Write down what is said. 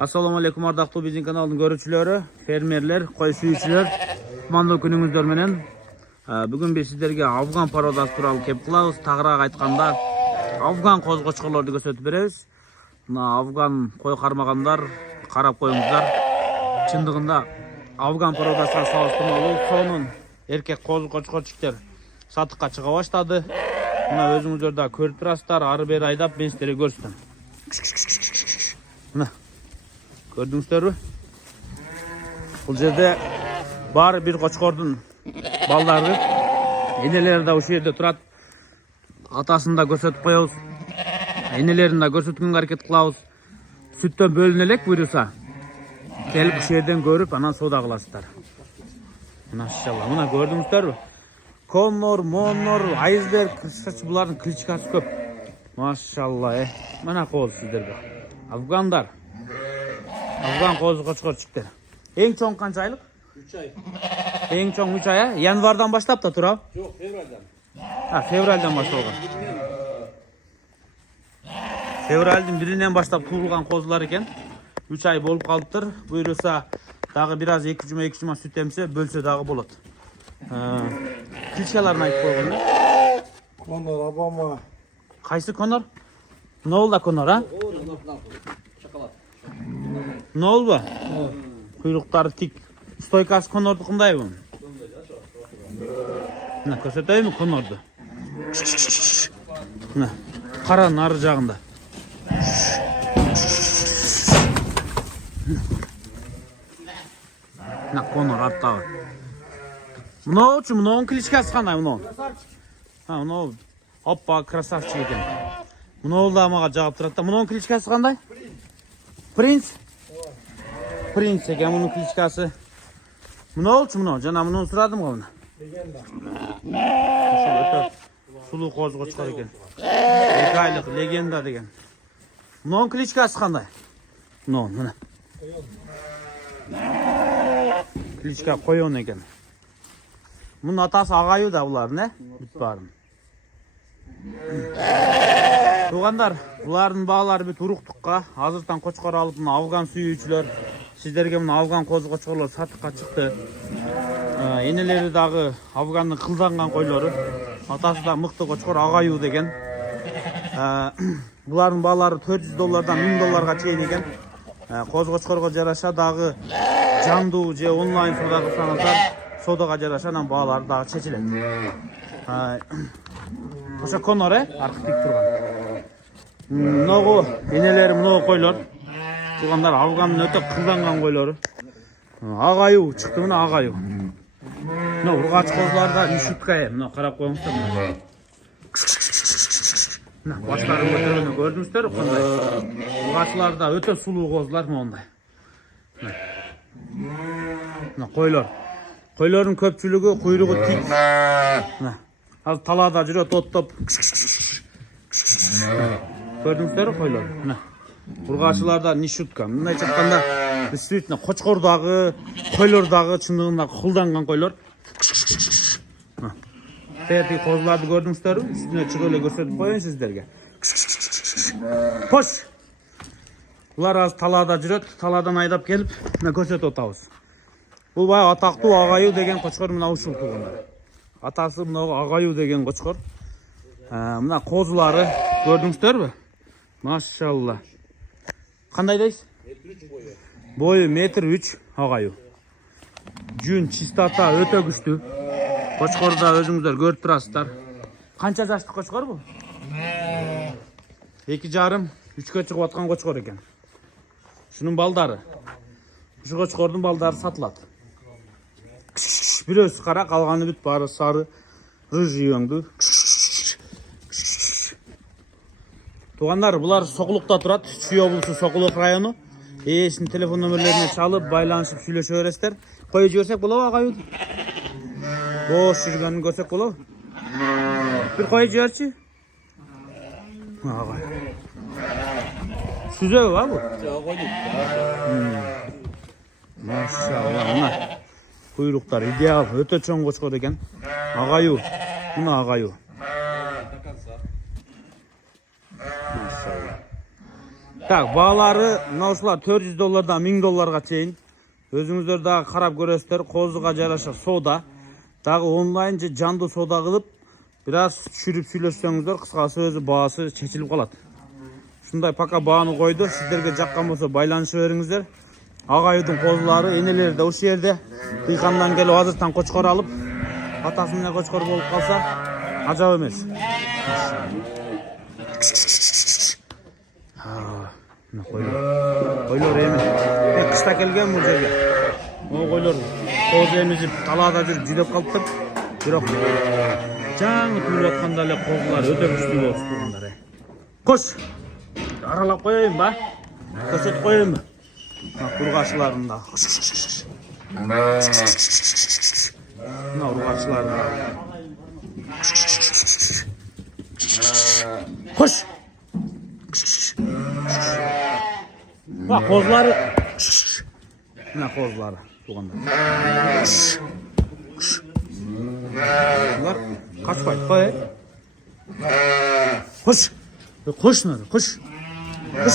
Assalamu alaikum ardактуу биздин каналдын көрүүчүлөрү, фермерлер, кой сүйүүчүлөр. Кутмандуу күнүңүздөр менен. Бүгүн биз сиздерге Афган породасы тууралуу кеп кылабыз. Тагыраак айтканда, Афган козгочкорлорду көрсөтүп беребиз. Мына Афган кой кармагандар, карап коюңуздар. Чындыгында Афган породасына салыштырмалуу сонун эркек козгочкорчиктер сатыкка чыга баштады. Мына өзүңүздөр да көрүп турасыздар, ары бери айдап мен сиздерге көрсөтөм. Мына көрдүңүздөрбү? Бул жерде баары бир кочкордун балдары, энелери да ушул жерде турат. Атасын да көрсөтүп коебуз. Энелерин да көрсөткөнгө аракет кылабыз. Сүттөн бөлүнө элек буйруса, келип ушул жерден көрүп, анан соода кыласыздар. Машалла, мына көрдүңүздөрбү? Коннор, Моннор, Айсберг, булардын кличкасы көп. Машалла, мына коз сиздерге. Афгандар. Афган козгочкорчиктер. Эң чоң канча айлык? 3 ай. Эң чоң 3 ай, январдан баштап да турабы? Жок, февралдан. Февралдан башталган. Февралдын 1-инен баштап туулган козулар экен. 3 ай болуп калыптыр. Буйруса дагы бир аз 2 жума сүт эмсе, бөлсө дагы болот. Кличкаларын айтып койгон. Конор, Обама. Кайсы Конор? Нол да Конор, а? Шоколад. Нол ба? Куйруктары тик. Стойкасы Конордукундай бу. Мына көрсөтөйүнбү Конорду? Мына каранын ары жагында. Мына Конор арттагы. Мыночу, мунун кличкасы кандай мунун? Мунун оппа красавчик экен. Мунун да мага жагып турат да. Мунун кличкасы кандай? Принц. Принц экен мунун кличкасы. Муночу, муну жана мунун сурадым го муну. Легенда. Ошол сулуу козгочкор экен. 2 айлык легенда деген. Мунун кличкасы кандай? Мунун, мына. Кличка Койон экен. Мунун атасы агайы да булардын, бүт баарын. Туугандар, булардын баалары бүт уруктукка. Азыртан кочкор алып, мына Афган сүйүүчүлөр сиздерге мына Афган козгочкорлор сатыкка чыкты. Энелери дагы Афгандын кылданган койлору. Атасы да мыкты кочкор агайы деген. Булардын баалары $400 $1000 чейин экен. Козгочкорго жараша дагы жандуу же онлайн соода кылсаңыздар, соодага жараша анан баалары дагы чечилет. Ошо Конор, аркы тик турган. Мыногу энелери, мыногу койлор. Туугандар, Афгандын өтө кылданган койлору. Агайы чыкты, мына агайы. Мына ургач козуларда нишутка, мына карап коюңуздар. Мына баштарын көтөргөнү көрдүңүздөр, кандай. Ургачларда өтө сулуу козулар мондай. Мына койлор. Койлордун көпчүлүгү куйругу тик. Мына азыр талаада жүрөт оттоп. Көрдүңүздөрбү койлор? Мына ургачыларда нишутка. Мындай чыкканда действительно кочкордагы, койлордагы чындыгында кылданган койлор. Тети козуларды көрдүңүздөрбү? Үстүнө чыгып эле көрсөтүп коеюн сиздерге. Пош! Булар азыр талаада жүрөт, талаадан айдап келип, мына көрсөтүп атабыз. Бул баягы атактуу агайы деген кочкор мына ушул туугандар. Атасы мына агайы деген кочкор. Мына козулары көрдүңүздөрбү? Машалла. Кандай дейсиз? 3 бою. Бою 1,3 агайы. Жүн чистота өтө күчтүү. Кочкорда өзүңүздөр көрүп турасыздар. Канча жаштык кочкор бул? 2,5-3кө чыгып аткан кочкор экен. Шунун балдары. Ушу кочкордун балдары сатылат. Бирөөсү кара, калганы бүт баары сары, рыжий өңдүү. Туугандар, булар Сокулукта турат. Чүй облусу Сокулук району. Ээсинин телефон номерлерине чалып, байланышып сүйлөшө бересиздер. Кое жиберсек болобу агайы? Бош жүргөнүн көрсөк болобу? Бир кое жиберчи. Агай. Сүзөбү ба бу? Жок, койду. Машалла, мына куйруктар идеал, өтө чоң кочкор экен. Агайы. Мына агайы. Машалла. Tak, bağları nauşlar 400 dolardan 1000 dolarga çeyin. Özüңүздөр дагы карап көрөсүздөр. Козуга жараша сода. Дагы онлайн же жанды сода кылып, бир аз түшүрүп сүйлөшсөңүздөр, кыскасы өзү баасы чечилип калат. Ушундай пока бааны койду. Сиздерге жаккан болсо байланышып бериңиздер. Агайдын козулары, энелери да ушул жерде. Кыйкандан келип азыртан кочкор алып, атасы менен кочкор болуп калса, ажап эмес. Koylar emin. Kışta kelgen bu жерге. O koylar koz emizip talada жүрүп жүдөп калыптыр. Бирок жаңы түйүп атканда эле козулар өтө күчтүү болуп тургандар. Кош. Аралап коеюн ба? Көрсөтүп коеюн ба? Ургачыларында. Мына ургачыларында. Кош. Bak kozları. Ne kozları? Bunlar kaçmayın. Koy. Koş. Koş nerede? Koş. Koş.